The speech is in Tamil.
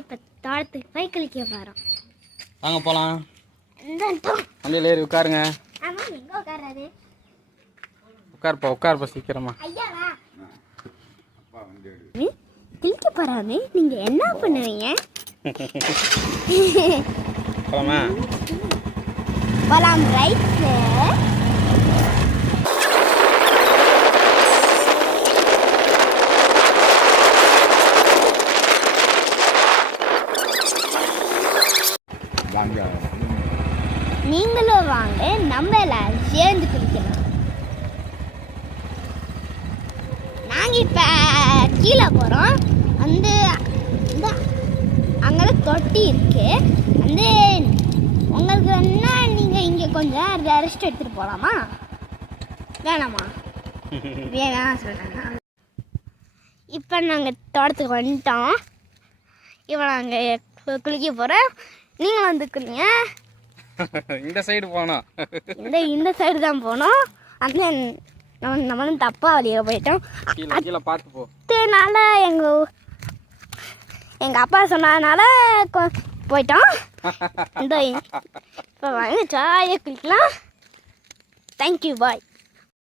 இப்போ தோட்டத்துக்கு போய் குளிக்க போகிறோம். வாங்க போகலாம். வண்டியில் ஏறி உட்காருங்க. ஆமாம், எங்கே உட்காராது? உட்காருப்பா சீக்கிரமா. ஐயாவா குளிக்க போகிறாமே, நீங்கள் என்ன பண்ணுவீங்க? போகலாமா? போகலாம். ரைட் நீங்களும் வாங்க, நம்ம எல்லாரும் சேர்ந்து குளிக்கலாம். நாங்கள் இப்போ கீழே போகிறோம். அந்த அங்கே தொட்டி இருக்கு. வந்து உங்களுக்கு என்ன, நீங்கள் இங்கே கொஞ்சம் ரெஸ்ட் எடுத்துகிட்டு போகலாமா? வேணாமா? வேணாம் சொல்கிறாங்க. இப்போ நாங்கள் தோட்டத்துக்கு வந்துட்டோம். இப்போ நாங்கள் குளிக்க போகிறோம். நீங்கள் வந்து குளிங்க. இந்த சைடு போனோம். இந்த சைடு தான் போனோம். அந்த நம்மளும் தப்பாக வழியாக போயிட்டோம். கீழே பார்த்து போ. அதனால எங்கள் அப்பா சொன்னதுனால போயிட்டோம். இப்போ வாங்க ஜாலியாக குளிக்கலாம். தேங்க்யூ, பாய்.